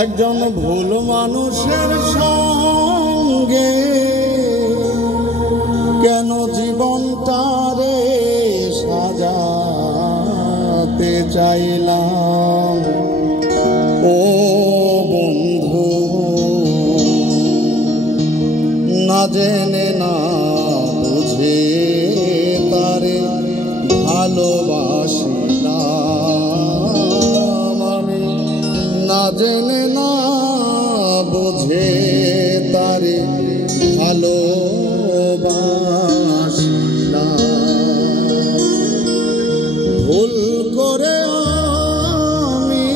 একজন ভুল মানুষের সঙ্গে কেন জীবনটারে সাজাতে চাইলাম। ও বন্ধু, না জেনে না বুঝে তারে ভালোবাসিলাম আমি, না জেনে না বুঝে তারে ভালোবাসিলাম। ভুল করে আমি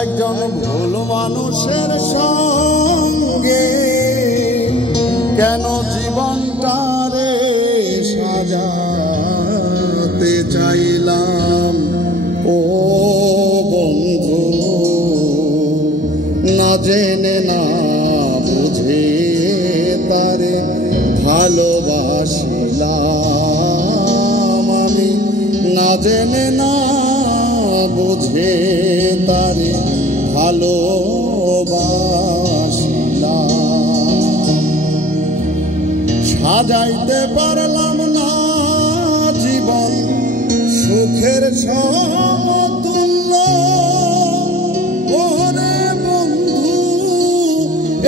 একজন ভুল মানুষের সঙ্গে কেন জীবনটারে সাজাতে চাইলাম। ও বন্ধু, না জেনে না বুঝে তারে ভালোবাসিলাম আমি, না জেনে না বুঝে তারে ভালোবাসিলাম। সাজাইতে পারলাম না জীবন সুখের সমতুল্য। ওরে বন্ধু,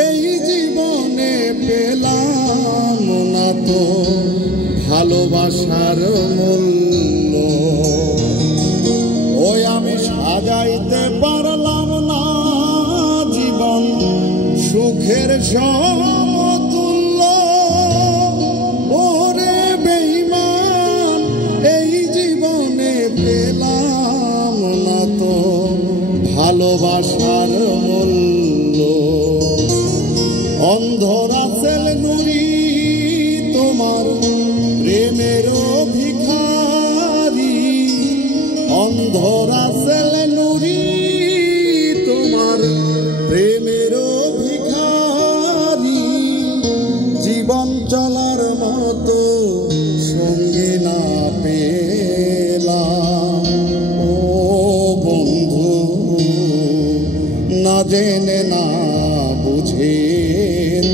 এই জীবনে পেলাম না তো ভালোবাসার মূল্য। ওই আমি সাজাইতে পারলাম না জীবন সুখের সমতুল্য। ওরে বেঈমান, এই জীবনে পেলাম না তো ভালোবাসার মূল্য। অন্ধরা সেল নুরি তোমার প্রেমের ভিখারি, অন্ধরা সেল নুরি তোমার প্রেমের ভিখারি। জীবন চলার মতো সঙ্গে না পেলাম। ও বন্ধু, না জেনে না বুঝে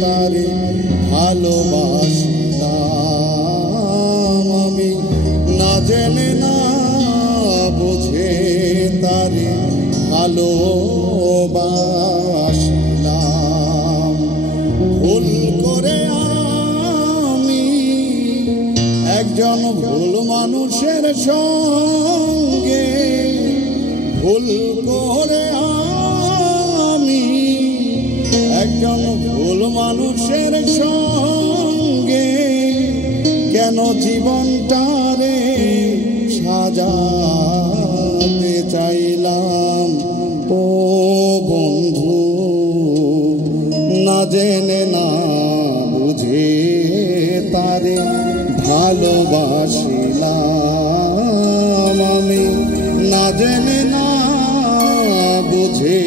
তারে ভালোবাসিলাম আমি, না জেনে না বুঝে তারে ভালোবাসিলাম। ভুল করে আমি একজন ভুল মানুষের সঙ্গে, ভুল করে আমি একজন ভুল মানুষের সঙ্গে কেন জীবনটারে সাজাতে চাইলাম। ও বন্ধু, না জেনে না বুঝে তারে ভালোবাসিলাম আমি, না জেনে না বুঝে